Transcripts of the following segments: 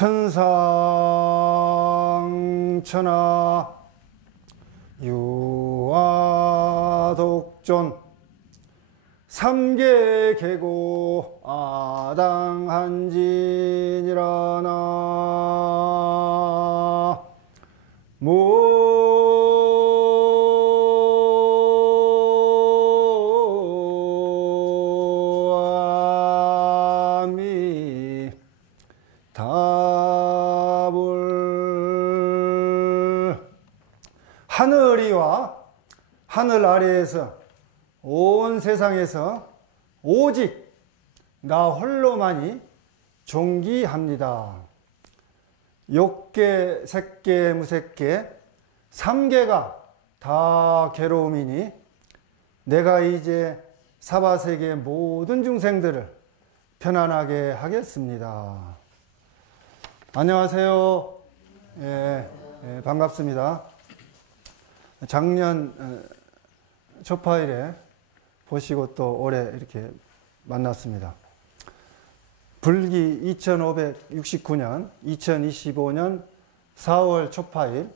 천상천하 유아독존 삼계계고 아당한진이라나 무아미 답을 하늘이와 하늘 아래에서 온 세상에서 오직 나 홀로만이 존귀합니다. 욕계, 색계, 무색계, 삼계가 다 괴로움이니 내가 이제 사바세계 모든 중생들을 편안하게 하겠습니다. 안녕하세요. 반갑습니다. 작년 초파일에 보시고 또 올해 이렇게 만났습니다. 불기 2569년 2025년 4월 초파일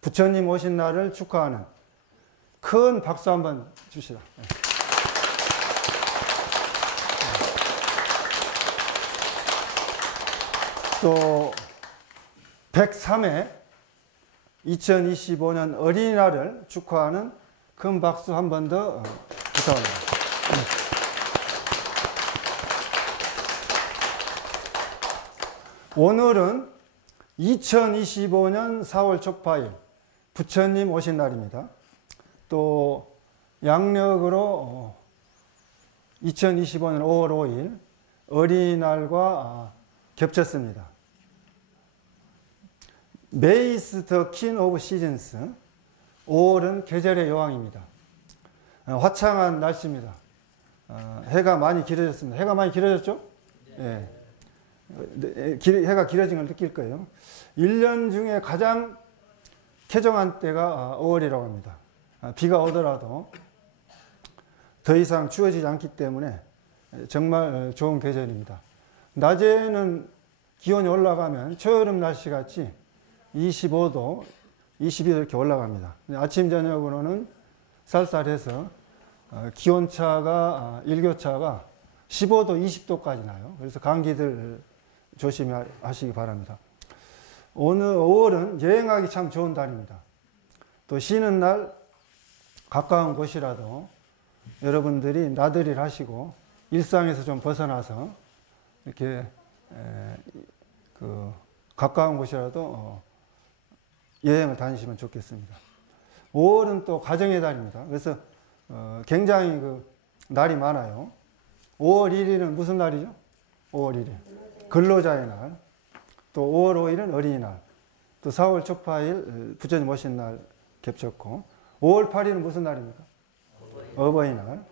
부처님 오신 날을 축하하는 큰 박수 한번 주시라. 또 103회 2025년 어린이날을 축하하는 큰 박수 한 번 더 부탁합니다. 오늘은 2025년 4월 초파일 부처님 오신 날입니다. 또 양력으로 2025년 5월 5일 어린이날과 겹쳤습니다. May is the king of seasons. 5월은 계절의 여왕입니다. 화창한 날씨입니다. 해가 많이 길어졌습니다. 해가 많이 길어졌죠? 예. 해가 길어진 걸 느낄 거예요. 1년 중에 가장 쾌정한 때가 5월이라고 합니다. 비가 오더라도 더 이상 추워지지 않기 때문에 정말 좋은 계절입니다. 낮에는 기온이 올라가면 초여름 날씨 같이 25도, 22도 이렇게 올라갑니다. 아침 저녁으로는 쌀쌀해서 기온차가 일교차가 15도, 20도까지 나요. 그래서 감기들 조심하시기 바랍니다. 오늘 5월은 여행하기 참 좋은 달입니다. 또 쉬는 날 가까운 곳이라도 여러분들이 나들이를 하시고 일상에서 좀 벗어나서 이렇게 가까운 곳이라도 여행을 다니시면 좋겠습니다. 5월은 또 가정의 달입니다. 그래서 굉장히 날이 많아요. 5월 1일은 무슨 날이죠? 5월 1일 근로자의 날. 또 5월 5일은 어린이날. 또 4월 초파일 부처님 오신 날 겹쳤고 5월 8일은 무슨 날입니까? 어버이날.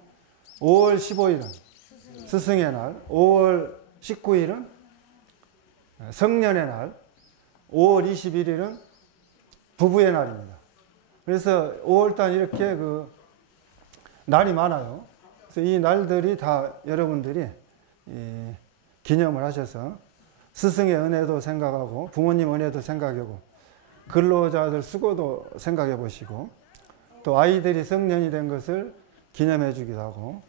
5월 15일은 스승의 날. 5월 19일은 성년의 날. 5월 21일은 부부의 날입니다. 그래서 5월달 이렇게 날이 많아요. 그래서 이 날들이 다 여러분들이 기념을 하셔서 스승의 은혜도 생각하고 부모님 은혜도 생각하고 근로자들 수고도 생각해 보시고 또 아이들이 성년이 된 것을 기념해 주기도 하고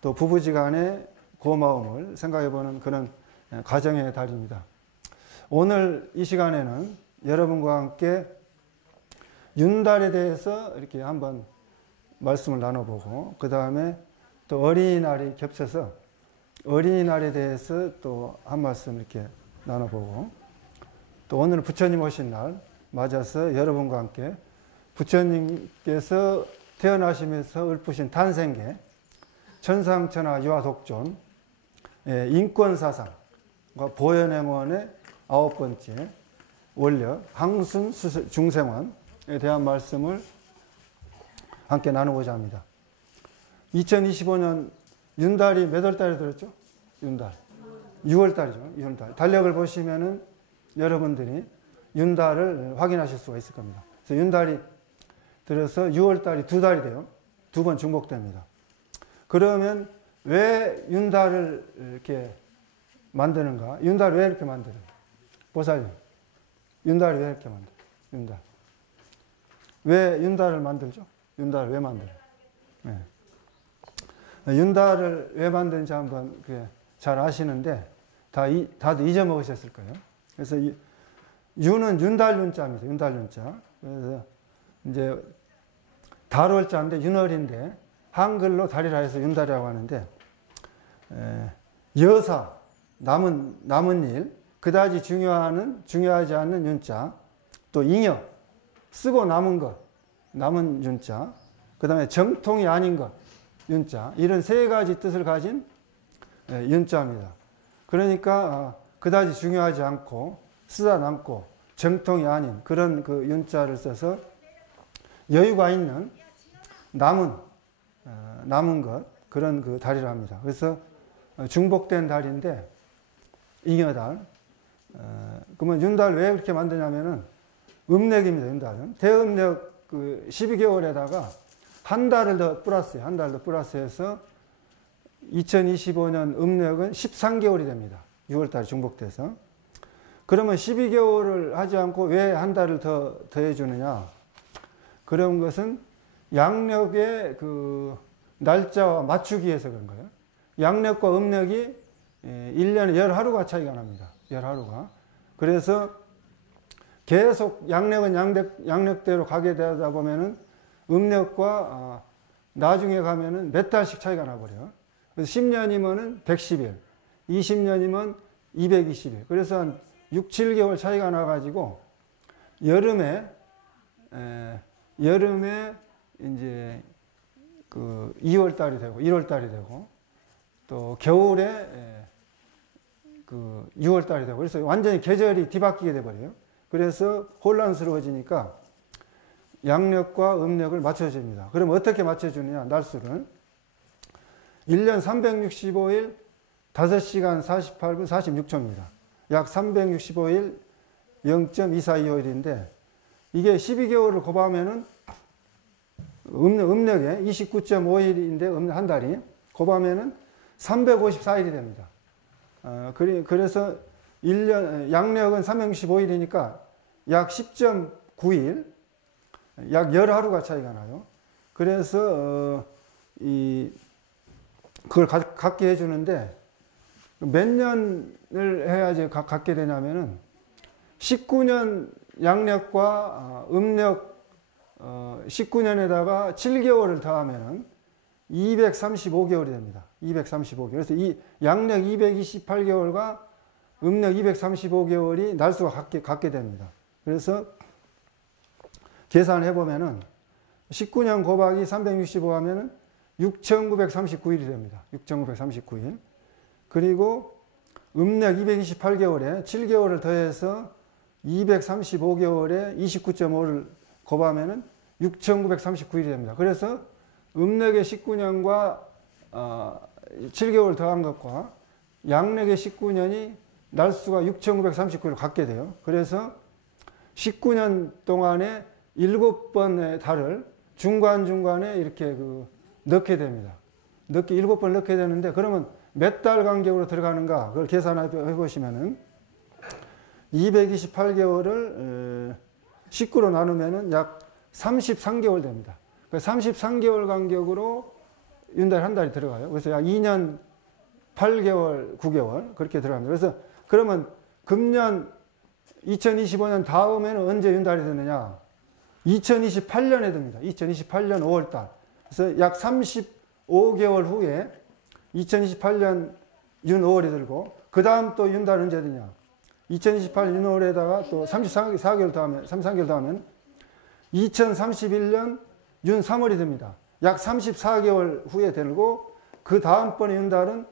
또 부부지간의 고마움을 생각해 보는 그런 가정의 달입니다. 오늘 이 시간에는 여러분과 함께 윤달에 대해서 이렇게 한번 말씀을 나눠보고 그 다음에 또 어린이날이 겹쳐서 어린이날에 대해서 또 한 말씀 이렇게 나눠보고 또 오늘은 부처님 오신 날 맞아서 여러분과 함께 부처님께서 태어나시면서 읊으신 탄생계 천상천하 유아독존 인권사상과 보현행원의 9번째 원력 항순 중생원에 대한 말씀을 함께 나누고자 합니다. 2025년 윤달이 몇 월 달에 들었죠? 윤달. 6월 달이죠. 6월 달. 달력을 보시면은 여러분들이 윤달을 확인하실 수가 있을 겁니다. 그래서 윤달이 들어서 6월 달이 두 달이 돼요. 두 번 중복됩니다. 그러면 왜 윤달을 이렇게 만드는가? 윤달 왜 이렇게 만드는가? 보살님, 윤달이 왜 이렇게 만들어요? 윤달. 왜 윤달을 만들죠? 윤달을 왜 만들어요? 네. 윤달을 왜 만드는지 한번 잘 아시는데 다들 잊어먹으셨을 거예요. 그래서 윤은 윤달 윤자입니다. 윤달 윤자. 그래서 이제 달월자인데 윤월인데 한글로 달이라 해서 윤달이라고 하는데 여사 남은 일 그다지 중요하지 않는 윤자 또 잉여 쓰고 남은 것 남은 윤자 그 다음에 정통이 아닌 것 윤자 이런 세 가지 뜻을 가진 윤자입니다. 그러니까 그다지 중요하지 않고 쓰다 남고 정통이 아닌 그런 그 윤자를 써서 여유가 있는 남은 것 그런 그 달이라 합니다. 그래서 중복된 달인데 잉여달. 그러면 윤달 왜 그렇게 만드냐면은 음력입니다. 윤달은 대음력 그 12개월에다가 한 달을 더 플러스해요. 한 달 더 플러스해서 2025년 음력은 13개월이 됩니다. 6월달에 중복돼서. 그러면 12개월을 하지 않고 왜 한 달을 더 해주느냐? 그런 것은 양력의 그 날짜와 맞추기 위해서 그런 거예요. 양력과 음력이 1년에 10하루가 차이가 납니다. 10하루가. 그래서 계속 양력은 양력대로 가게 되다 보면은 음력과 나중에 가면은 몇 달씩 차이가 나버려요. 그래서 10년이면은 110일, 20년이면 220일. 그래서 한 6, 7개월 차이가 나가지고 여름에 이제 그 2월 달이 되고 1월 달이 되고 또 겨울에 그 6월 달이 되고 그래서 완전히 계절이 뒤바뀌게 돼 버려요. 그래서 혼란스러워지니까 양력과 음력을 맞춰줍니다. 그럼 어떻게 맞춰주느냐? 날수를 1년 365일 5시간 48분 46초입니다. 약 365일 0.2425일인데 이게 12개월을 곱하면은 음력에 29.5일인데 한 달이 곱하면은 354일이 됩니다. 그래서 1년 양력은 365일이니까 약 10.9일 약 10하루가 차이가 나요. 그래서 그걸 갖게 해주는데 몇 년을 해야지 갖게 되냐면은 19년 양력과 음력 19년에다가 7개월을 더하면은 235개월이 됩니다. 235개월. 그래서 이 양력 228개월과 음력 235개월이 날수가 같게 됩니다. 그래서 계산해 보면은 19년 곱하기 365 하면은 6,939일이 됩니다. 6,939일. 그리고 음력 228개월에 7개월을 더해서 235개월에 29.5를 곱하면은 6,939일이 됩니다. 그래서 음력의 19년과 7개월 더한 것과 양력의 19년이 날수가 6,939일을 갖게 돼요. 그래서 19년 동안에 7번의 달을 중간중간에 이렇게 넣게 됩니다. 7번 넣게 되는데 그러면 몇 달 간격으로 들어가는가 그걸 계산해 보시면은 228개월을 19로 나누면은 약 33개월 됩니다. 33개월 간격으로 윤달 한 달이 들어가요. 그래서 약 2년 8개월, 9개월 그렇게 들어갑니다. 그래서 그러면 금년 2025년 다음에는 언제 윤달이 되느냐? 2028년에 됩니다. 2028년 5월달. 그래서 약 35개월 후에 2028년 윤 5월이 들고 그 다음 또 윤달 언제 되냐? 2028년 윤 5월에다가 또 33개월 더하면 2031년 윤 3월이 됩니다. 약 34개월 후에 들고 그 다음번에 윤달은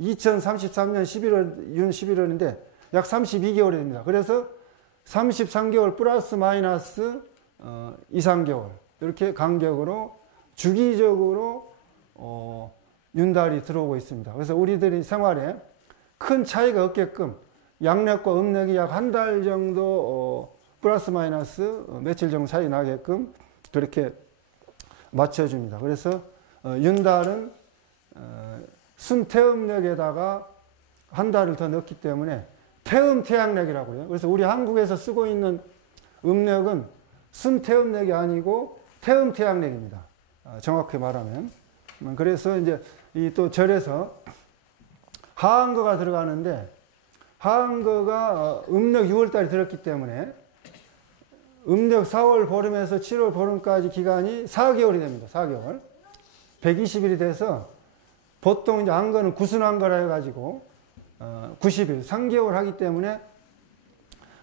2033년 11월 윤 11월인데 약 32개월이 됩니다. 그래서 33개월 플러스 마이너스 2, 3개월 이렇게 간격으로 주기적으로 윤달이 들어오고 있습니다. 그래서 우리들이 생활에 큰 차이가 없게끔 양력과 음력이 약 한 달 정도 플러스 마이너스 며칠 정도 차이 나게끔 그렇게 맞춰줍니다. 그래서 윤달은 순태음력에다가 한 달을 더 넣기 때문에 태음태양暦이라고요. 그래서 우리 한국에서 쓰고 있는 음력은 순태음暦이 아니고 태음태양暦입니다. 정확히 말하면. 그래서 이제 이 또 절에서 하한거가 들어가는데, 하한거가 음력 6월달에 들었기 때문에 음력 4월 보름에서 7월 보름까지 기간이 4개월이 됩니다. 4개월. 120일이 돼서 보통 이제 한거는 구순한거라 해가지고 90일, 3개월 하기 때문에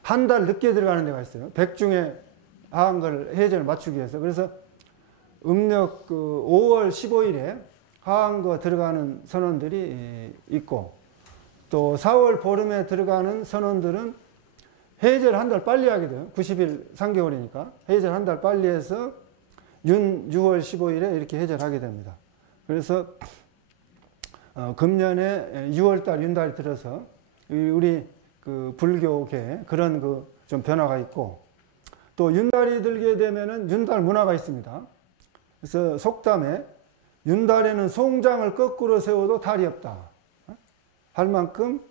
한 달 늦게 들어가는 데가 있어요. 백중에 하한거를 해제를 맞추기 위해서. 그래서 음력 5월 15일에 하한거 들어가는 선원들이 있고, 또 4월 보름에 들어가는 선원들은 해제를 한 달 빨리 하게 돼요. 90일 3개월이니까 해제를 한 달 빨리 해서 6월 15일에 이렇게 해제를 하게 됩니다. 그래서 금년에 6월달 윤달이 들어서 우리 그 불교계 그런 좀 변화가 있고, 또 윤달이 들게 되면은 윤달 문화가 있습니다. 그래서 속담에 윤달에는 송장을 거꾸로 세워도 달이 없다 할 만큼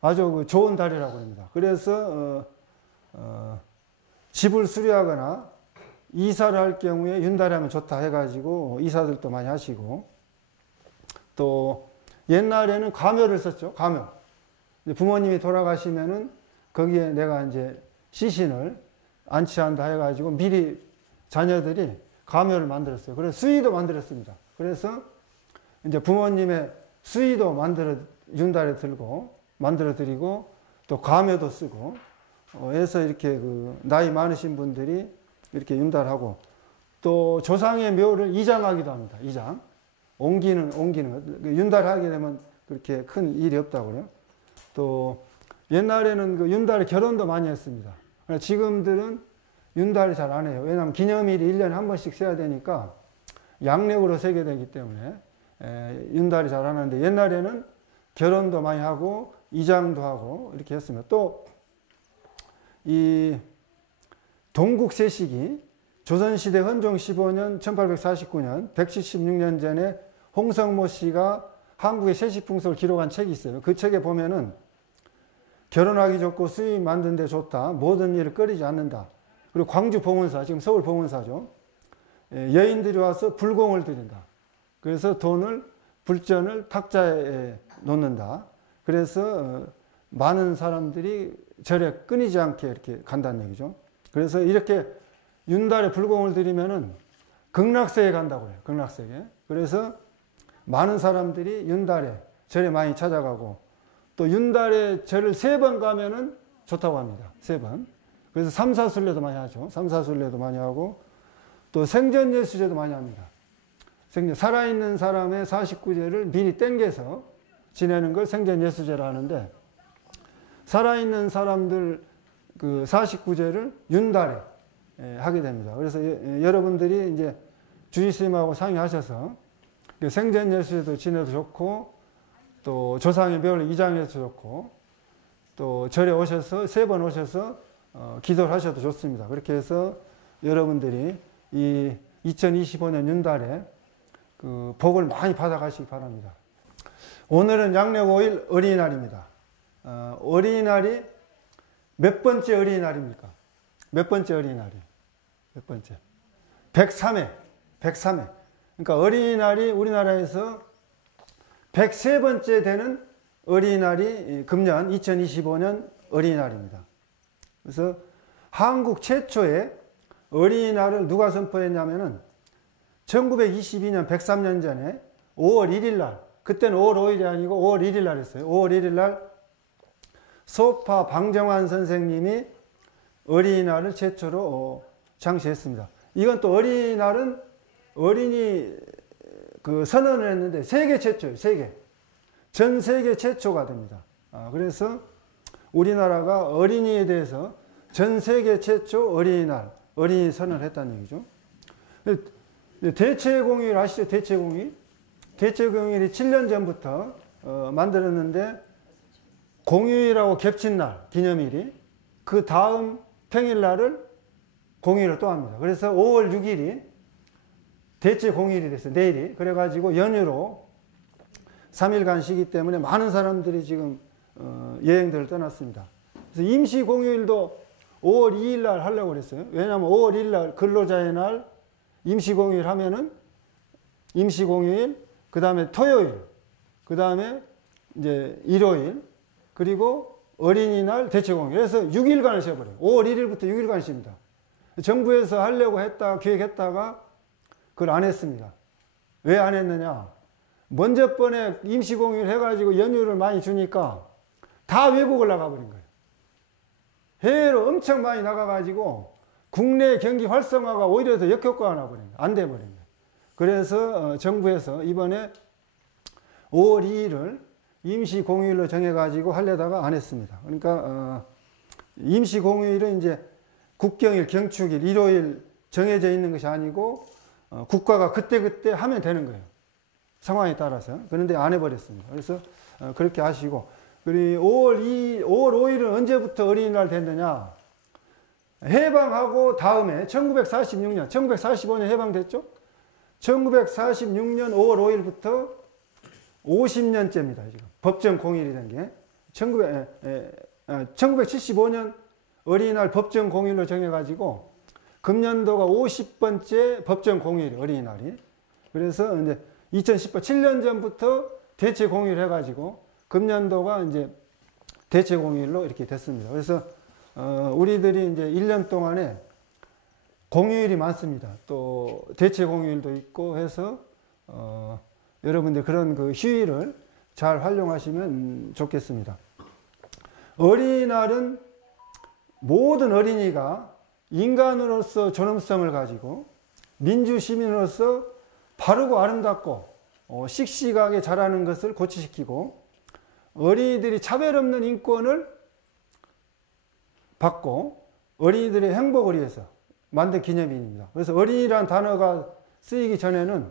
아주 좋은 달이라고 합니다. 그래서 집을 수리하거나 이사를 할 경우에 윤달에 하면 좋다 해가지고 이사들도 많이 하시고, 또 옛날에는 가묘를 썼죠. 가묘. 부모님이 돌아가시면은 거기에 내가 이제 시신을 안치한다 해가지고 미리 자녀들이 가묘를 만들었어요. 그래서 수의도 만들었습니다. 그래서 이제 부모님의 수의도 윤달에 들고 만들어 드리고, 또 가묘도 쓰고 해서 이렇게 나이 많으신 분들이 이렇게 윤달하고, 또 조상의 묘를 이장하기도 합니다. 이장. 옮기는 윤달하게 되면 그렇게 큰 일이 없다고요. 또 옛날에는 윤달에 결혼도 많이 했습니다. 지금들은 윤달을 잘 안 해요. 왜냐하면 기념일이 1년에 한 번씩 세야 되니까 양력으로 세게 되기 때문에 윤달이 잘 안 하는데, 옛날에는 결혼도 많이 하고 이장도 하고 이렇게 했습니다. 또 이 동국세식이 조선시대 헌종 15년 1849년 176년 전에 홍성모 씨가 한국의 세식풍속을 기록한 책이 있어요. 그 책에 보면은 결혼하기 좋고 수입 만드는 데 좋다. 모든 일을 꺼리지 않는다. 그리고 광주 봉은사, 지금 서울 봉은사죠. 여인들이 와서 불공을 드린다. 그래서 불전을 탁자에 놓는다. 그래서 많은 사람들이 절에 끊이지 않게 이렇게 간다는 얘기죠. 그래서 이렇게 윤달에 불공을 드리면은 극락세에 간다고 해요. 극락세에. 그래서 많은 사람들이 윤달에 절에 많이 찾아가고, 또 윤달에 절을 3번 가면은 좋다고 합니다. 3번. 그래서 삼사순례도 많이 하죠. 삼사순례도 많이 하고, 또 생전예수제도 많이 합니다. 살아있는 사람의 49제를 미리 땡겨서 지내는 걸 생전예수제라 하는데, 살아있는 사람들 49제를 윤달에 하게 됩니다. 그래서 여러분들이 이제 주지스님하고 상의하셔서 생전예수제도 지내도 좋고, 또 조상의 묘를 이장해도 좋고, 또 절에 오셔서 3번 오셔서 기도를 하셔도 좋습니다. 그렇게 해서 여러분들이 이 2025년 윤달에 복을 많이 받아가시기 바랍니다. 오늘은 양력 5일 어린이날입니다. 어린이날이 몇 번째 어린이날입니까? 몇 번째 어린이날이? 몇 번째? 103회. 103회. 그러니까 어린이날이 우리나라에서 103번째 되는 어린이날이 금년 2025년 어린이날입니다. 그래서 한국 최초의 어린이날을 누가 선포했냐면은 1922년 103년 전에 5월 1일 날, 그때는 5월 5일이 아니고 5월 1일 날 했어요. 5월 1일 날 소파 방정환 선생님이 어린이날을 최초로 장시했습니다. 이건 또 어린이날은 어린이 선언을 했는데 세계 최초예요. 전 세계 최초가 됩니다. 그래서 우리나라가 어린이에 대해서 전 세계 최초 어린이날, 어린이 선언을 했다는 얘기죠. 대체공휴일 아시죠? 대체공휴일? 대체공휴일이 7년 전부터 만들었는데, 공휴일하고 겹친 날, 기념일이 그 다음 평일날을 공휴일로 또 합니다. 그래서 5월 6일이 대체공휴일이 됐어요. 내일이. 그래가지고 연휴로 3일간 쉬기 때문에 많은 사람들이 지금 여행들을 떠났습니다. 그래서 임시 공휴일도 5월 2일 날 하려고 그랬어요. 왜냐하면 5월 1일 날 근로자의 날 임시 공휴일 하면은 임시 공휴일, 그 다음에 토요일, 그 다음에 이제 일요일, 그리고 어린이날 대체공휴일. 그래서 6일간을 쉬어버려요. 5월 1일부터 6일간 쉽니다. 정부에서 하려고 기획했다가 그걸 안 했습니다. 왜 안 했느냐? 먼저 번에 임시공휴일 해가지고 연휴를 많이 주니까 다 외국을 나가버린 거예요. 해외로 엄청 많이 나가가지고 국내 경기 활성화가 오히려 더 역효과가 나버린 거예요. 안 돼버린 거예요. 그래서 정부에서 이번에 5월 2일을 임시공휴일로 정해가지고 하려다가 안 했습니다. 그러니까 임시공휴일은 이제 국경일, 경축일, 일요일 정해져 있는 것이 아니고 국가가 그때그때 하면 되는 거예요. 상황에 따라서. 그런데 안 해버렸습니다. 그래서 그렇게 하시고, 그리고 5월 5일은 언제부터 어린이날 됐느냐? 해방하고 다음에 1946년, 1945년 해방됐죠? 1946년 5월 5일부터 50년째입니다. 지금 법정 공휴일이 된 게. 1975년 어린이날 법정 공휴일로 정해가지고 금년도가 50번째 법정 공휴일, 어린이날이. 그래서 이제 2018, 7년 전부터 대체 공휴일 해가지고 금년도가 이제 대체 공휴일로 이렇게 됐습니다. 그래서 우리들이 이제 1년 동안에 공휴일이 많습니다. 또 대체 공휴일도 있고 해서 여러분들 그런 그 휴일을 잘 활용하시면 좋겠습니다. 어린이날은 모든 어린이가 인간으로서 존엄성을 가지고 민주시민으로서 바르고 아름답고 씩씩하게 자라는 것을 고취시키고 어린이들이 차별 없는 인권을 받고 어린이들의 행복을 위해서 만든 기념일입니다. 그래서 어린이란 단어가 쓰이기 전에는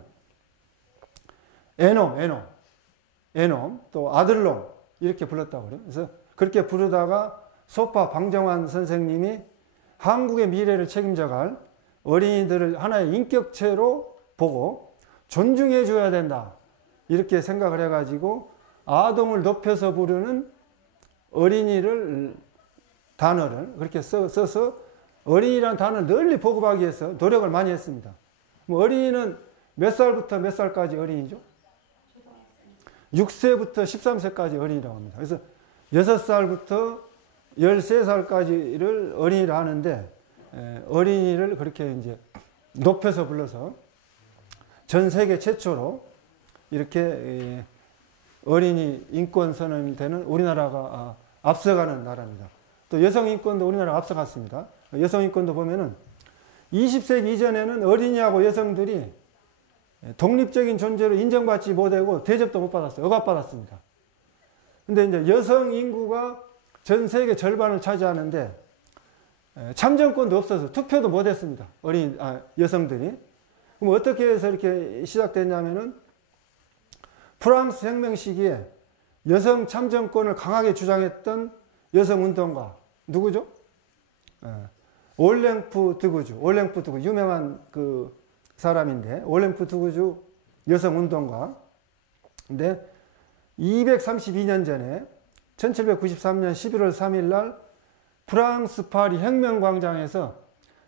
애놈, 또 아들놈 이렇게 불렀다고 그래요. 그래서 그렇게 부르다가 소파 방정환 선생님이 한국의 미래를 책임져갈 어린이들을 하나의 인격체로 보고 존중해 줘야 된다. 이렇게 생각을 해가지고 아동을 높여서 부르는 어린이를 단어를 그렇게 써서 어린이라는 단어를 널리 보급하기 위해서 노력을 많이 했습니다. 어린이는 몇 살부터 몇 살까지 어린이죠? 6세부터 13세까지 어린이라고 합니다. 그래서 6살부터 13살까지를 어린이라 하는데 어린이를 그렇게 이제 높여서 불러서 전 세계 최초로 이렇게 어린이 인권 선언되는 우리나라가 앞서가는 나라입니다. 또 여성 인권도 우리나라가 앞서갔습니다. 여성 인권도 보면은 20세기 이전에는 어린이하고 여성들이 독립적인 존재로 인정받지 못하고 대접도 못 받았어요. 억압받았습니다. 근데 이제 여성 인구가 전 세계 절반을 차지하는데 참정권도 없어서 투표도 못 했습니다. 여성들이. 그럼 어떻게 해서 이렇게 시작됐냐면은 프랑스 혁명 시기에 여성 참정권을 강하게 주장했던 여성 운동가 누구죠? 올랭프 드구주 유명한 그 사람인데 올랭프 드구주 여성 운동가. 근데 232년 전에 1793년 11월 3일 날 프랑스 파리 혁명광장에서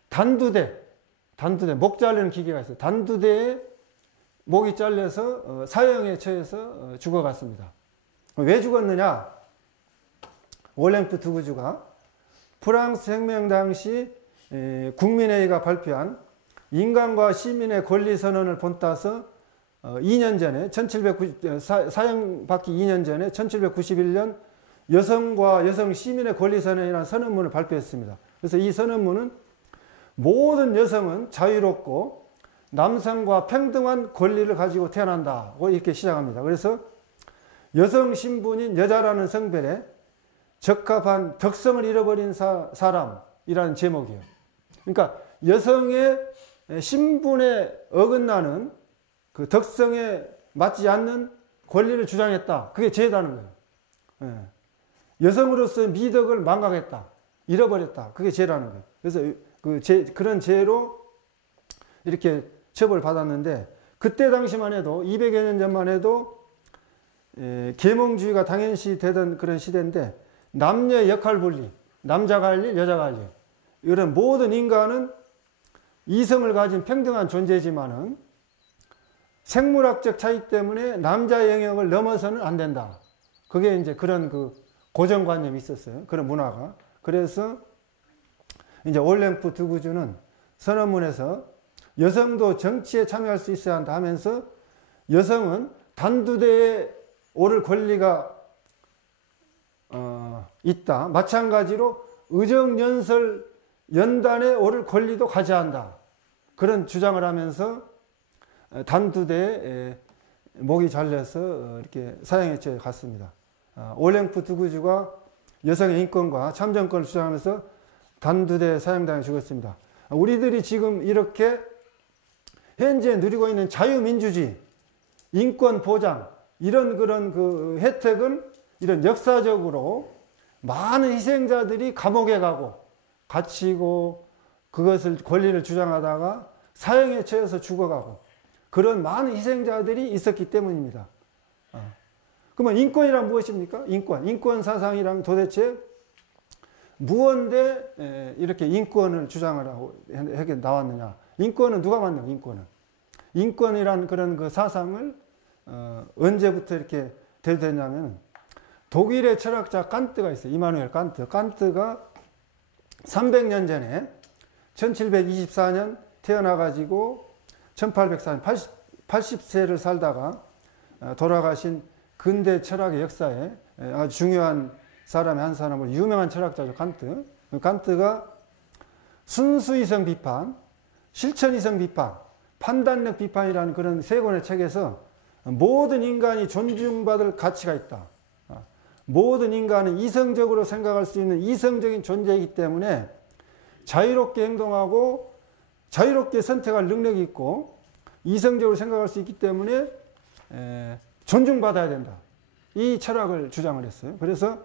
단두대 목 자르는 기계가 있어요. 단두대에 목이 잘려서 사형에 처해서 죽어갔습니다. 왜 죽었느냐? 올랭프 드구주가 프랑스 혁명 당시 국민회의가 발표한 인간과 시민의 권리선언을 본따서 2년 전에 사형받기 2년 전에 1791년 여성과 여성 시민의 권리선언이라는 선언문을 발표했습니다. 그래서 이 선언문은 모든 여성은 자유롭고 남성과 평등한 권리를 가지고 태어난다고 이렇게 시작합니다. 그래서 여성 신분인 여자라는 성별에 적합한 덕성을 잃어버린 사람이라는 제목이에요. 그러니까 여성의 신분에 어긋나는 그 덕성에 맞지 않는 권리를 주장했다. 그게 죄다는 거예요. 여성으로서 미덕을 망각했다. 잃어버렸다. 그게 죄라는 거예요. 그래서 그런 죄로 이렇게 처벌받았는데 그때 당시만 해도 200여 년 전만 해도 계몽주의가 당연시 되던 그런 시대인데 남녀의 역할 분리, 남자가 할 일, 여자가 할 일, 이런 모든 인간은 이성을 가진 평등한 존재지만은 생물학적 차이 때문에 남자의 영역을 넘어서는 안 된다. 그게 이제 그런 그 고정관념이 있었어요. 그런 문화가. 그래서 이제 올랭프 두구주는 선언문에서 여성도 정치에 참여할 수 있어야 한다 하면서 여성은 단두대에 오를 권리가 있다. 마찬가지로 의정연설 연단에 오를 권리도 가져야 한다. 그런 주장을 하면서 단두대에 목이 잘려서 이렇게 사형해체에 갔습니다. 올랭프 두구주가 여성의 인권과 참정권을 주장하면서 단두대 사형당해 죽었습니다. 우리들이 지금 이렇게 현재 누리고 있는 자유민주주의, 인권 보장, 이런 그런 그 혜택은 이런 역사적으로 많은 희생자들이 감옥에 가고 갇히고 그것을 권리를 주장하다가 사형에 처해서 죽어가고 그런 많은 희생자들이 있었기 때문입니다. 그러면 인권이란 무엇입니까? 인권 사상이란 도대체 무언데 이렇게 인권을 주장을 하고 나왔느냐? 인권은 누가 만든 인권은? 인권이란 그런 그 사상을 언제부터 이렇게 대두했냐면 독일의 철학자 칸트가 있어요. 이마누엘 칸트. 칸트가 300년 전에 1724년 태어나가지고 1804년 80세를 살다가 돌아가신 근대 철학의 역사에 아주 중요한 사람의 한 사람으로 유명한 철학자죠. 칸트. 칸트가 순수이성 비판, 실천이성 비판, 판단력 비판이라는 그런 세 권의 책에서 모든 인간이 존중받을 가치가 있다. 모든 인간은 이성적으로 생각할 수 있는 이성적인 존재이기 때문에 자유롭게 행동하고 자유롭게 선택할 능력이 있고 이성적으로 생각할 수 있기 때문에 존중받아야 된다. 이 철학을 주장을 했어요. 그래서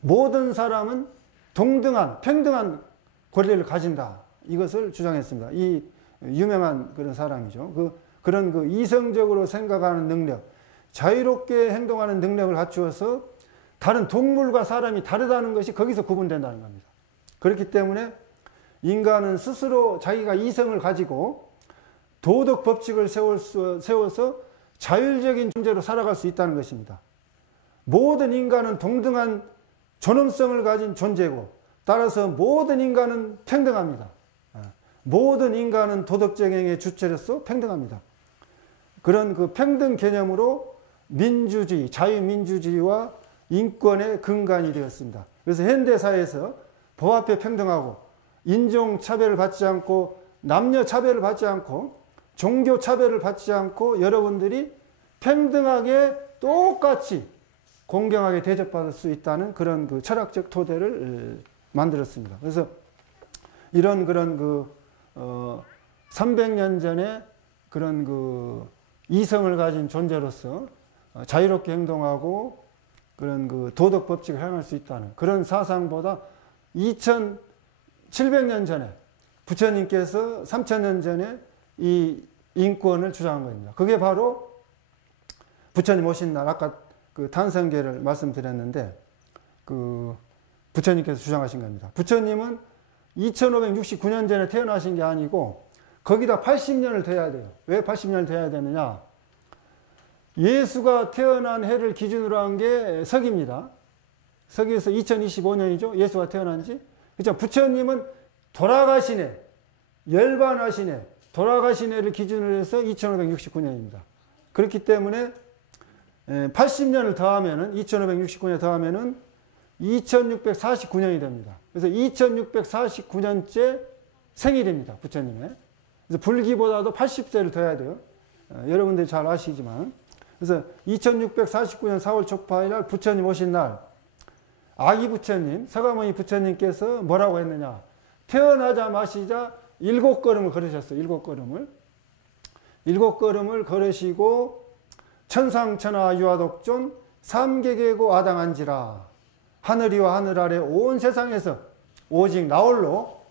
모든 사람은 동등한 평등한 권리를 가진다. 이것을 주장했습니다. 이 유명한 그런 사람이죠. 그런 그 이성적으로 생각하는 능력, 자유롭게 행동하는 능력을 갖추어서 다른 동물과 사람이 다르다는 것이 거기서 구분된다는 겁니다. 그렇기 때문에 인간은 스스로 자기가 이성을 가지고 도덕 법칙을 세워서 자율적인 존재로 살아갈 수 있다는 것입니다. 모든 인간은 동등한 존엄성을 가진 존재고 따라서 모든 인간은 평등합니다. 모든 인간은 도덕적 행위의 주체로서 평등합니다. 그런 그 평등 개념으로 민주주의, 자유민주주의와 인권의 근간이 되었습니다. 그래서 현대사회에서 법 앞에 평등하고 인종차별을 받지 않고 남녀차별을 받지 않고 종교차별을 받지 않고 여러분들이 평등하게 똑같이 공경하게 대접받을 수 있다는 그런 그 철학적 토대를 만들었습니다. 그래서 이런 그런 300년 전에 그런 그 이성을 가진 존재로서 자유롭게 행동하고 그런 그 도덕 법칙을 행할 수 있다는 그런 사상보다 2700년 전에 부처님께서 3000년 전에 이 인권을 주장한 겁니다. 그게 바로 부처님 오신 날 아까 그 탄성계를 말씀드렸는데 그 부처님께서 주장하신 겁니다. 부처님은 2569년 전에 태어나신 게 아니고 거기다 80년을 돼야 돼요. 왜 80년을 돼야 되느냐? 예수가 태어난 해를 기준으로 한 게 서기입니다. 서기에서 2025년이죠. 예수가 태어난 지. 그렇죠. 부처님은 돌아가신 해, 열반하신 해, 돌아가신 해를 기준으로 해서 2569년입니다. 그렇기 때문에 80년을 더하면은 2569년 더하면은 2649년이 됩니다. 그래서 2649년째 생일입니다. 부처님의. 그래서 불기보다도 80세를 더 해야 돼요. 여러분들이 잘 아시지만. 그래서 2649년 4월 초파일 날 부처님 오신 날 아기 부처님, 서가모니 부처님께서 뭐라고 했느냐. 태어나자마시자 7걸음을 걸으셨어요. 7걸음을. 7걸음을 걸으시고 천상천하 유아독존 삼계계고 아당한지라 하늘이와 하늘 아래 온 세상에서 오직 나홀로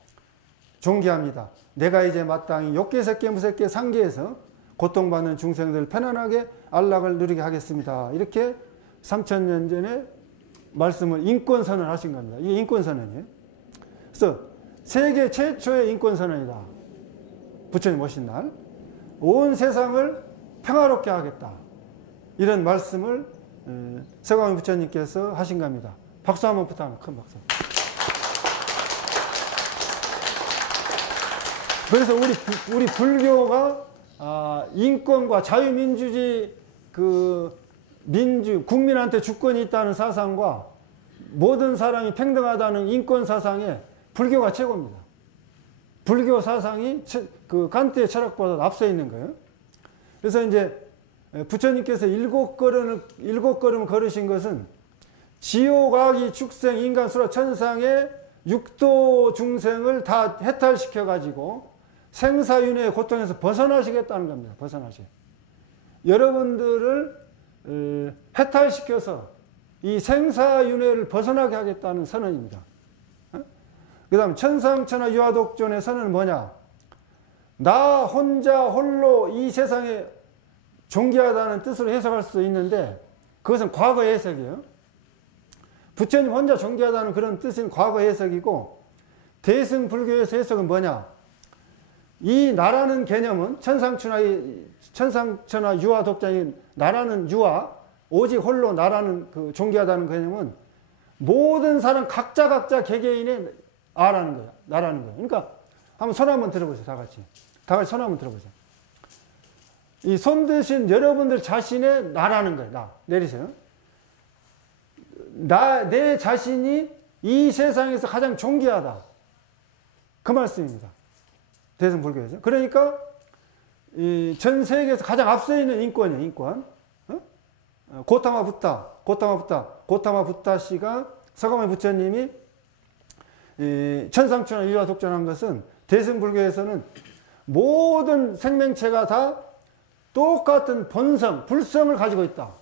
존귀합니다. 내가 이제 마땅히 욕계, 색계, 무색계, 상계에서 고통받는 중생들 편안하게 안락을 누리게 하겠습니다. 이렇게 3000년 전에 말씀을 인권선언을 하신 겁니다. 이게 인권선언이에요. 그래서 세계 최초의 인권선언이다. 부처님 오신 날 온 세상을 평화롭게 하겠다. 이런 말씀을 서가모니 부처님께서 하신 겁니다. 박수 한번 부탁합니다. 큰 박수. 그래서 우리 불교가 인권과 자유민주주의 국민한테 주권이 있다는 사상과 모든 사람이 평등하다는 인권 사상에 불교가 최고입니다. 불교 사상이 칸트의 철학보다 앞서 있는 거예요. 그래서 이제 부처님께서 일곱 걸음을 걸으신 것은 지옥, 악이, 축생, 인간, 수라, 천상의 육도 중생을 다 해탈시켜 가지고 생사윤회의 고통에서 벗어나시겠다는 겁니다. 여러분들을 해탈시켜서 이 생사윤회를 벗어나게 하겠다는 선언입니다. 그 다음 천상천하 유아독존의 선언은 뭐냐? 나 혼자 홀로 이 세상에 존귀하다는 뜻으로 해석할 수 있는데 그것은 과거 해석이에요. 부처님 혼자 존귀하다는 그런 뜻은 과거 해석이고, 대승불교에서 해석은 뭐냐? 이 나라는 개념은 천상천하 유아 독자인 나라는 유아, 오직 홀로 나라는 존귀하다는 개념은 모든 사람 각자 개개인의 아라는 거야. 나라는 거야. 그러니까 한번 손 한번 들어보세요. 다 같이 손 한번 들어보세요. 이 손 드신 여러분들 자신의 나라는 거예요. 나. 내리세요. 내 자신이 이 세상에서 가장 존귀하다. 그 말씀입니다. 대승불교에서. 그러니까 전 세계에서 가장 앞서 있는 인권이에요. 인권. 고타마 부타 씨가 서가모니 부처님이 천상천하 유아 독존한 것은 대승불교에서는 모든 생명체가 다 똑같은 본성, 불성을 가지고 있다.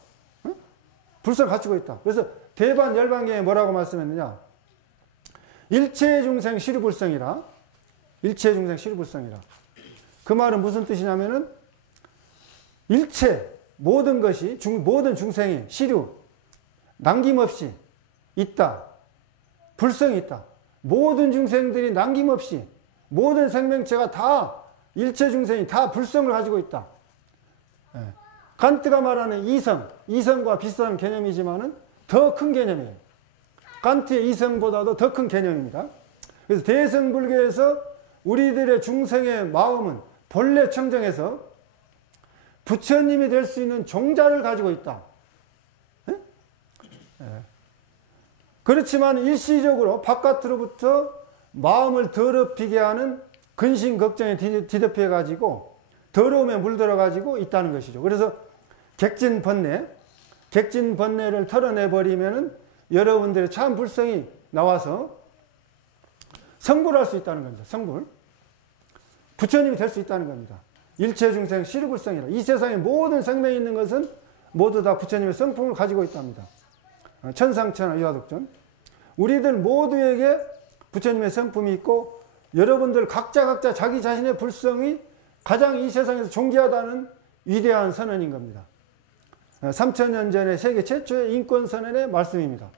불성을 가지고 있다. 그래서 대반 열반경에 뭐라고 말씀했느냐? 일체 중생 시류불성이라. 일체 중생 시류불성이라. 그 말은 무슨 뜻이냐면은 일체 모든 것이 모든 중생이 시류 남김없이 있다. 불성이 있다. 모든 중생들이 남김없이 모든 생명체가 다 일체 중생이 다 불성을 가지고 있다. 칸트가 말하는 이성과 비슷한 개념이지만은 더 큰 개념이에요. 칸트의 이성보다도 더 큰 개념입니다. 그래서 대승불교에서 우리들의 중생의 마음은 본래 청정해서 부처님이 될 수 있는 종자를 가지고 있다. 그렇지만 일시적으로 바깥으로부터 마음을 더럽히게 하는 근심 걱정에 뒤덮여 가지고 더러움에 물들어 가지고 있다는 것이죠. 그래서 객진번뇌를 털어내 버리면은 여러분들의 참 불성이 나와서 성불할 수 있다는 겁니다. 성불. 부처님이 될 수 있다는 겁니다. 일체 중생 시류불성이라. 이 세상에 모든 생명이 있는 것은 모두 다 부처님의 성품을 가지고 있답니다. 천상천하 유아독존. 우리들 모두에게 부처님의 성품이 있고 여러분들 각자 자기 자신의 불성이 가장 이 세상에서 존귀하다는 위대한 선언인 겁니다. 3000년 전에 세계 최초의 인권선언의 말씀입니다.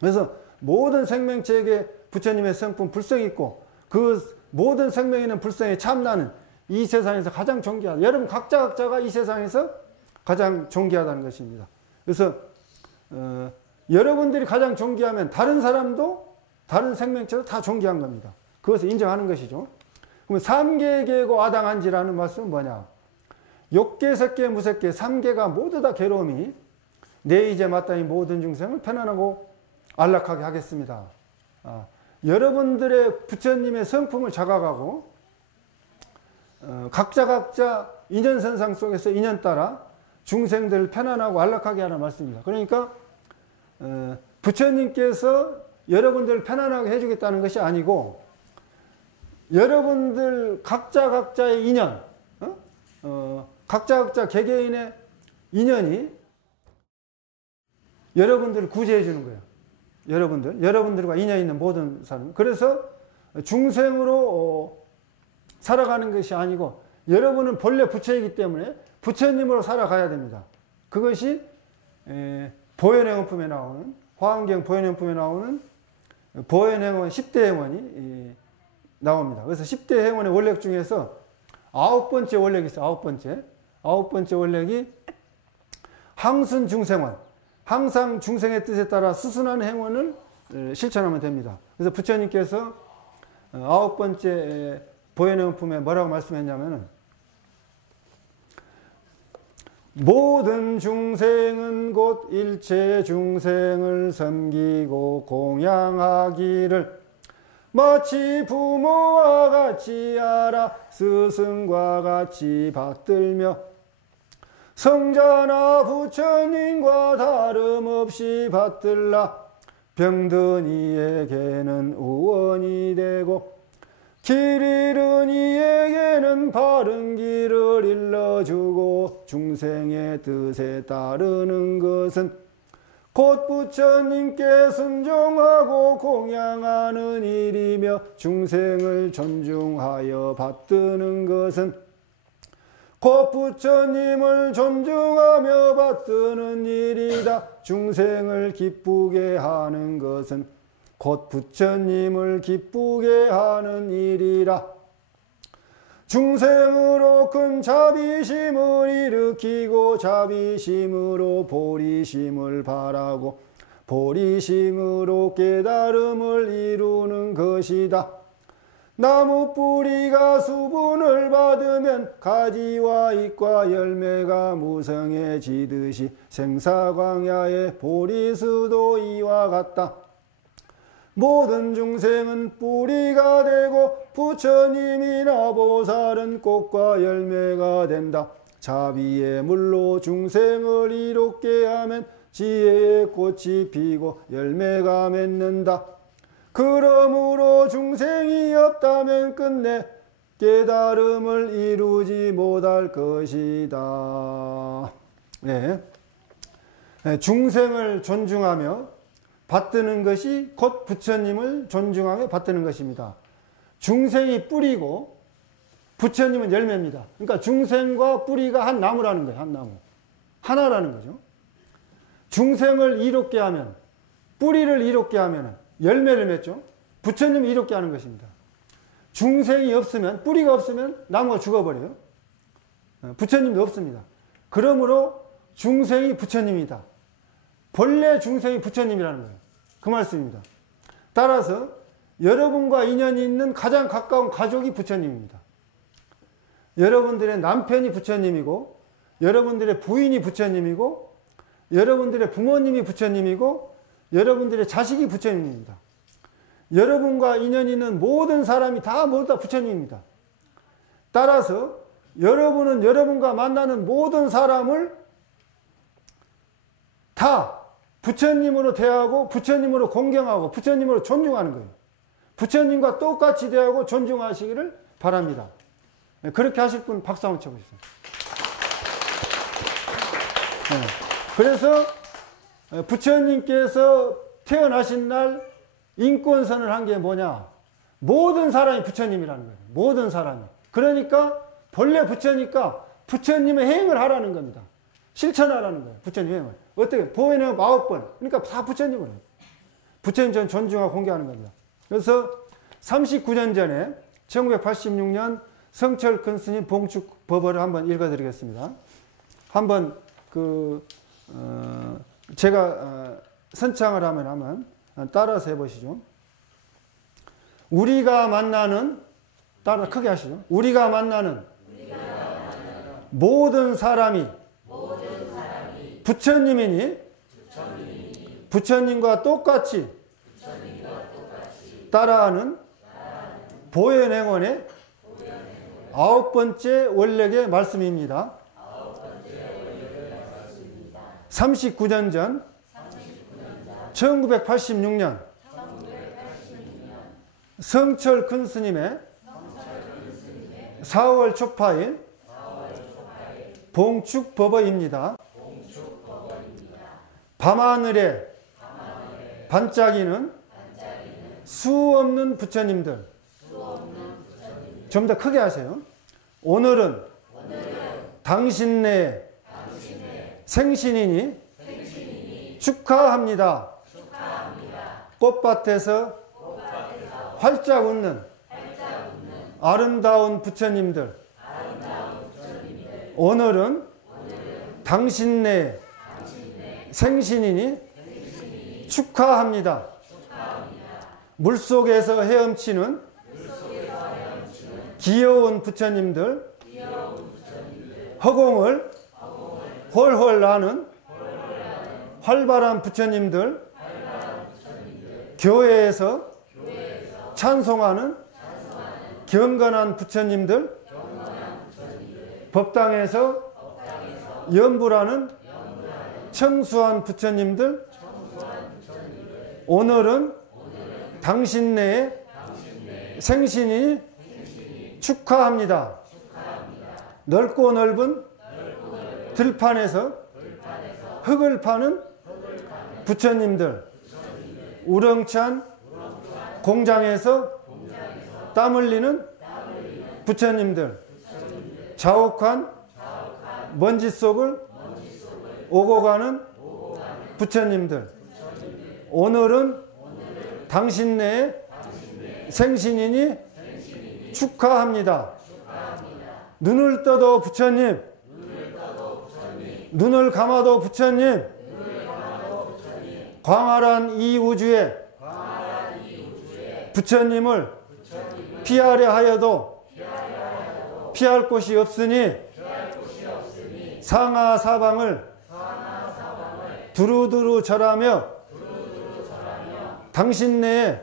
그래서 모든 생명체에게 부처님의 성품 불성이 있고 그 모든 생명이 있는 불성의 참나는 이 세상에서 가장 존귀하다. 여러분 각자가 이 세상에서 가장 존귀하다는 것입니다. 그래서 여러분들이 가장 존귀하면 다른 사람도 다른 생명체도 다 존귀한 겁니다. 그것을 인정하는 것이죠. 그럼 삼계계고 아당한지라는 말씀은 뭐냐? 욕계, 색계, 무색계, 삼계가 모두 다 괴로움이 내 이제 마땅히 모든 중생을 편안하고 안락하게 하겠습니다. 여러분들의 부처님의 성품을 자각하고 각자 인연선상 속에서 인연 따라 중생들을 편안하고 안락하게 하는 말씀입니다. 그러니까 부처님께서 여러분들을 편안하게 해주겠다는 것이 아니고 여러분들 각자의 인연, 각자 개개인의 인연이 여러분들을 구제해 주는 거예요. 여러분들과 인연 있는 모든 사람. 그래서 중생으로 살아가는 것이 아니고 여러분은 본래 부처이기 때문에 부처님으로 살아가야 됩니다. 그것이 보현행원품에 나오는, 화엄경 보현행원품에 나오는 보현행원 10대 행원이 나옵니다. 그래서 10대 행원의 원력 중에서 9번째 원력이 있어요. 9번째 원력이 항순중생원. 항상 중생의 뜻에 따라 수순한 행원을 실천하면 됩니다. 그래서 부처님께서 9번째 보현행원품에 뭐라고 말씀했냐면은, 모든 중생은 곧 일체 중생을 섬기고 공양하기를 마치 부모와 같이 알아 스승과 같이 받들며 성자나 부처님과 다름없이 받들라. 병든 이에게는 우원이 되고 길 잃은 이에게는 바른 길을 일러주고 중생의 뜻에 따르는 것은 곧 부처님께 순종하고 공양하는 일이며 중생을 존중하여 받드는 것은 곧 부처님을 존중하며 받드는 일이다. 중생을 기쁘게 하는 것은 곧 부처님을 기쁘게 하는 일이라. 중생으로 큰 자비심을 일으키고 자비심으로 보리심을 바라고 보리심으로 깨달음을 이루는 것이다. 나무 뿌리가 수분을 받으면 가지와 잎과 열매가 무성해지듯이 생사광야의 보리수도 이와 같다. 모든 중생은 뿌리가 되고 부처님이나 보살은 꽃과 열매가 된다. 자비의 물로 중생을 이롭게 하면 지혜의 꽃이 피고 열매가 맺는다. 그러므로 중생이 없다면 끝내 깨달음을 이루지 못할 것이다. 네. 중생을 존중하며 받드는 것이 곧 부처님을 존중하며 받드는 것입니다. 중생이 뿌리고 부처님은 열매입니다. 그러니까 중생과 뿌리가 한 나무라는 거예요. 한 나무. 하나라는 거죠. 중생을 이롭게 하면, 뿌리를 이롭게 하면 열매를 맺죠. 부처님을 이롭게 하는 것입니다. 중생이 없으면, 뿌리가 없으면 나무가 죽어버려요. 부처님도 없습니다. 그러므로 중생이 부처님이다. 본래 중생이 부처님이라는 거예요. 그 말씀입니다. 따라서 여러분과 인연이 있는 가장 가까운 가족이 부처님입니다. 여러분들의 남편이 부처님이고, 여러분들의 부인이 부처님이고, 여러분들의 부모님이 부처님이고, 여러분들의 자식이 부처님입니다. 여러분과 인연이 있는 모든 사람이 모두 다 부처님입니다. 따라서 여러분은 여러분과 만나는 모든 사람을 다 부처님으로 대하고 부처님으로 공경하고 부처님으로 존중하는 거예요. 부처님과 똑같이 대하고 존중하시기를 바랍니다. 그렇게 하실 분 박수 한번 쳐보십시오. 그래서 부처님께서 태어나신 날 인권선을 한 게 뭐냐? 모든 사람이 부처님이라는 거예요. 모든 사람이. 그러니까 본래 부처니까 부처님의 행을 하라는 겁니다. 실천하라는 거예요. 부처님 행을. 어떻게? 보현행원 9번. 그러니까 다 부처님으로. 부처님 전 존중하고 공개하는 겁니다. 그래서 39년 전에 1986년 성철 큰 스님 봉축 법어를 한번 읽어드리겠습니다. 한번 제가 선창을 하면 따라서 해보시죠. 우리가 만나는, 따라 크게 하시죠. 우리가 만나는 모든 사람이 부처님이니 부처님과 똑같이 따라하는 보현행원의 9번째 원력의 말씀입니다. 39년 전 1986년 성철 큰 스님의 4월 초파일 봉축 법어입니다. 밤하늘에 반짝이는 수 없는 부처님들. 좀 더 크게 하세요. 오늘은 당신 내 생신이니 축하합니다. 꽃밭에서 활짝 웃는 아름다운 부처님들, 오늘은 당신 내 생신이니 축하합니다. 물속에서 헤엄치는 귀여운 부처님들, 허공을 훨훨 나는 활발한 부처님들, 교회에서 찬송하는 경건한 부처님들, 법당에서 연불하는 청수한 부처님들, 오늘은 당신 내의 생신이 축하합니다. 넓고 넓은 들판에서 흙을 파는 부처님들, 우렁찬 공장에서 땀 흘리는 부처님들, 자욱한 먼지 속을 오고 가는 부처님들, 오늘은 당신 내의 생신이니 축하합니다. 눈을 떠도 부처님, 눈을 감아도 부처님, 광활한 이 우주에 부처님을 피하려 하여도 피할 곳이 없으니 상하사방을 두루두루 절하며 당신 내의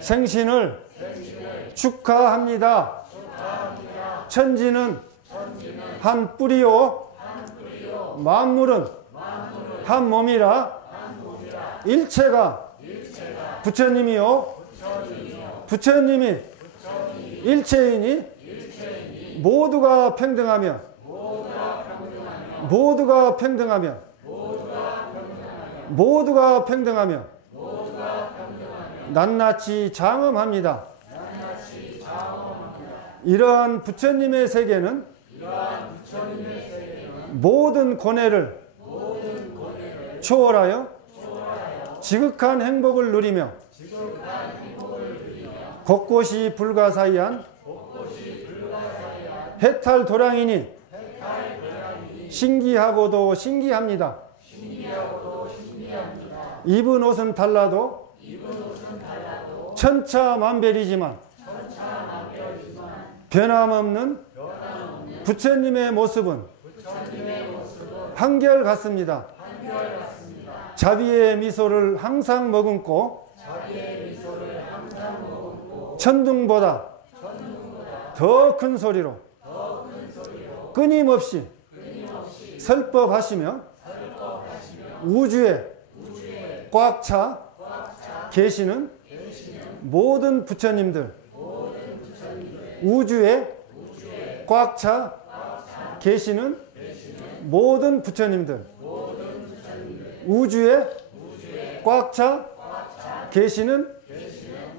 생신을 축하합니다. 천지는 한 뿌리요 만물은 한 몸이라 일체가 부처님이요 부처님이 일체이니 모두가 평등하며 모두가 평등하며 모두가 평등하며 낱낱이 장엄합니다. 이러한 부처님의 세계는 모든 고뇌를 초월하여 지극한 행복을 누리며 곳곳이 불가사의한 해탈도량이니 신기하고도 신기합니다. 입은 옷은 달라도 천차만별이지만 변함없는 부처님의 모습은 한결같습니다. 자비의 미소를 항상 머금고 천둥보다 더 큰 소리로 끊임없이 설법하시며 우주에 꽉 차 계시는 모든 부처님들, 우주에 꽉 차 계시는 모든 부처님들, 우주에 꽉 차 계시는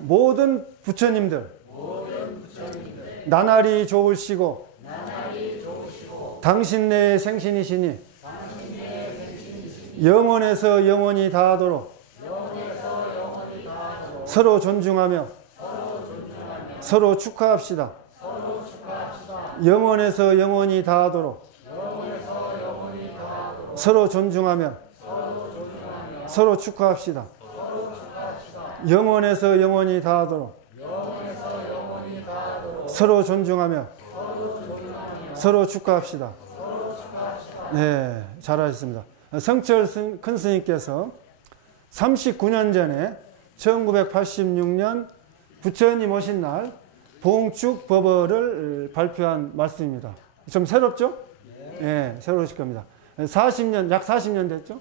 모든 부처님들, 나날이 좋으시고 당신 내의 생신이시니 영원에서 영원히 다하도록 서로 존중하며 서로 축하합시다. 영원에서 영원히 다하도록 서로 존중하며 서로 축하합시다. 영원에서 영원히 다하도록 서로 존중하며 서로 축하합시다. 네, 잘하셨습니다. 성철 큰 스님께서 39년 전에 1986년 부처님 오신 날 봉축 법어를 발표한 말씀입니다. 좀 새롭죠? 네, 새로우실 겁니다. 40년, 약 40년 됐죠?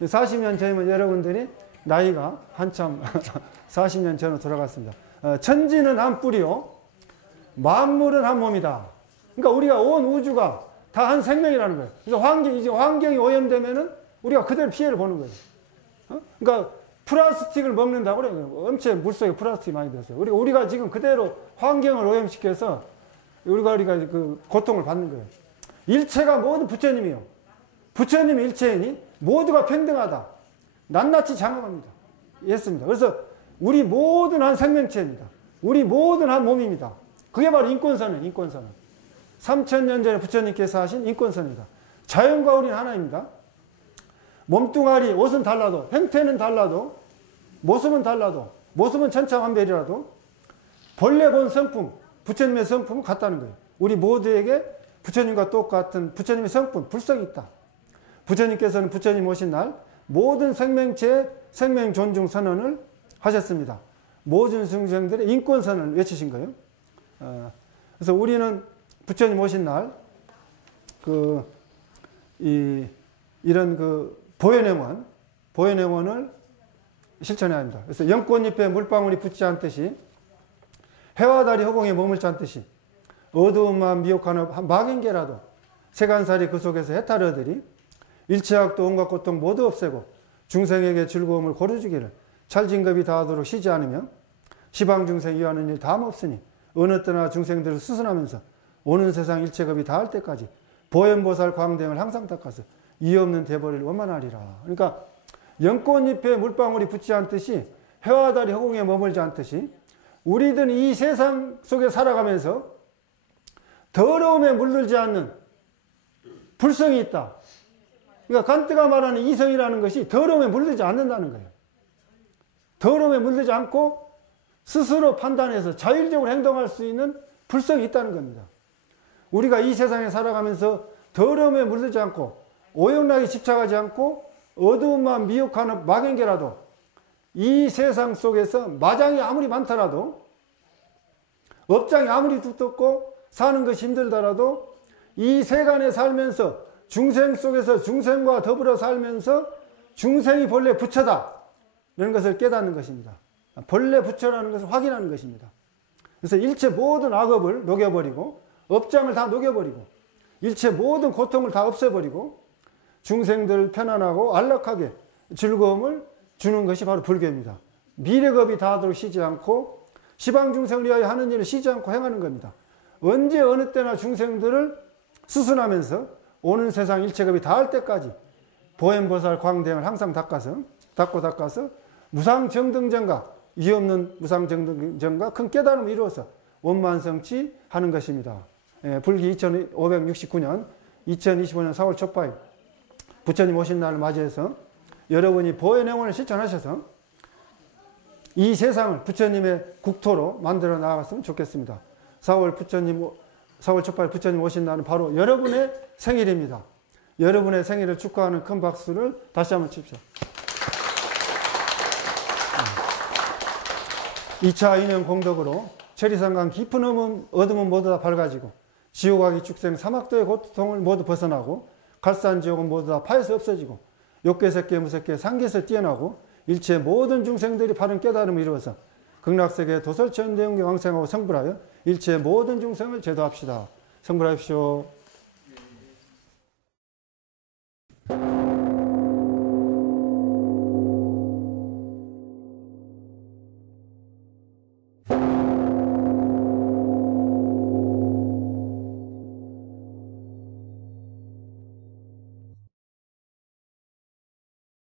40년 전이면 여러분들이 나이가 한참 40년 전으로 돌아갔습니다. 천지는 한 뿌리요 만물은 한 몸이다. 그러니까 우리가 온 우주가 다 한 생명이라는 거예요. 그래서 이제 환경이 오염되면은 우리가 그대로 피해를 보는 거예요. 그러니까 플라스틱을 먹는다고 그래요. 엄청 물속에 플라스틱이 많이 들었어요. 우리가 지금 그대로 환경을 오염시켜서 우리가 그 고통을 받는 거예요. 일체가 모두 부처님이요. 부처님이 일체이니 모두가 평등하다. 낱낱이 장엄합니다. 했습니다. 그래서 우리 모든 한 생명체입니다. 우리 모든 한 몸입니다. 그게 바로 인권선언, 인권선언. 3000년 전에 부처님께서 하신 인권선언입니다. 자연과 우리는 하나입니다. 몸뚱아리, 옷은 달라도, 형태는 달라도, 모습은 달라도, 모습은 천차만별이라도 본래 본 성품, 부처님의 성품은 같다는 거예요. 우리 모두에게 부처님과 똑같은 부처님의 성품, 불성이 있다. 부처님께서는 부처님 오신 날 모든 생명체의 생명 존중 선언을 하셨습니다. 모든 중생들의 인권 선언을 외치신 거예요. 그래서 우리는 부처님 오신 날 이런 보현행원을 실천해야 합니다. 그래서 연꽃잎에 물방울이 붙지 않듯이 해와 달이 허공에 머물지 않듯이 어두운 마음 미혹하는 막인개라도 세간살이 그 속에서 해탈을 얻으리 일체학도 온갖 고통 모두 없애고 중생에게 즐거움을 고루주기를 찰진급이 다하도록 쉬지 않으며 시방중생 이하는 일 다음 없으니 어느 때나 중생들을 수순하면서 오는 세상 일체급이 다할 때까지 보현보살 광대행을 항상 닦아서 이의 없는 대벌이를 원만하리라. 그러니까 연꽃잎에 물방울이 붙지 않듯이 해와 달이 허공에 머물지 않듯이 우리들은 이 세상 속에 살아가면서 더러움에 물들지 않는 불성이 있다. 그러니까 간트가 말하는 이성이라는 것이 더러움에 물들지 않는다는 거예요. 더러움에 물들지 않고 스스로 판단해서 자율적으로 행동할 수 있는 불성이 있다는 겁니다. 우리가 이 세상에 살아가면서 더러움에 물들지 않고 오용락에 집착하지 않고 어두움만 미혹하는 막연계라도 이 세상 속에서 마장이 아무리 많더라도 업장이 아무리 두텁고 사는 것이 힘들더라도 이 세간에 살면서 중생 속에서 중생과 더불어 살면서 중생이 본래 부처다 이런 것을 깨닫는 것입니다. 본래 부처라는 것을 확인하는 것입니다. 그래서 일체 모든 악업을 녹여버리고 업장을 다 녹여버리고 일체 모든 고통을 다 없애버리고 중생들 편안하고 안락하게 즐거움을 주는 것이 바로 불교입니다. 미래겁이 다하도록 쉬지 않고 시방중생을 위하여 하는 일을 쉬지 않고 행하는 겁니다. 언제 어느 때나 중생들을 수순하면서 오는 세상 일체겁이 다할 때까지 보현보살 광대행을 항상 닦아서 무상정등전가 이의 없는 무상정등전가 큰 깨달음을 이루어서 원만성취 하는 것입니다. 불기 2569년 2025년 4월 첫발 부처님 오신 날을 맞이해서 여러분이 보현행원을 실천하셔서 이 세상을 부처님의 국토로 만들어 나아갔으면 좋겠습니다. 4월 첫발 부처님 오신 날은 바로 여러분의 생일입니다. 여러분의 생일을 축하하는 큰 박수를 다시 한번 칩시다. 2차 인연 공덕으로 체리산강 깊은 어둠은 모두 다 밝아지고 지옥아기 축생 사막도의 고통을 모두 벗어나고 갈산지옥은 모두 다 파에서 없어지고 욕계세계 무색계 상계에서 뛰어나고 일체 모든 중생들이 바른 깨달음을 이루어서 극락세계 도설천대용계 왕생하고 성불하여 일체 모든 중생을 제도합시다. 성불하십시오.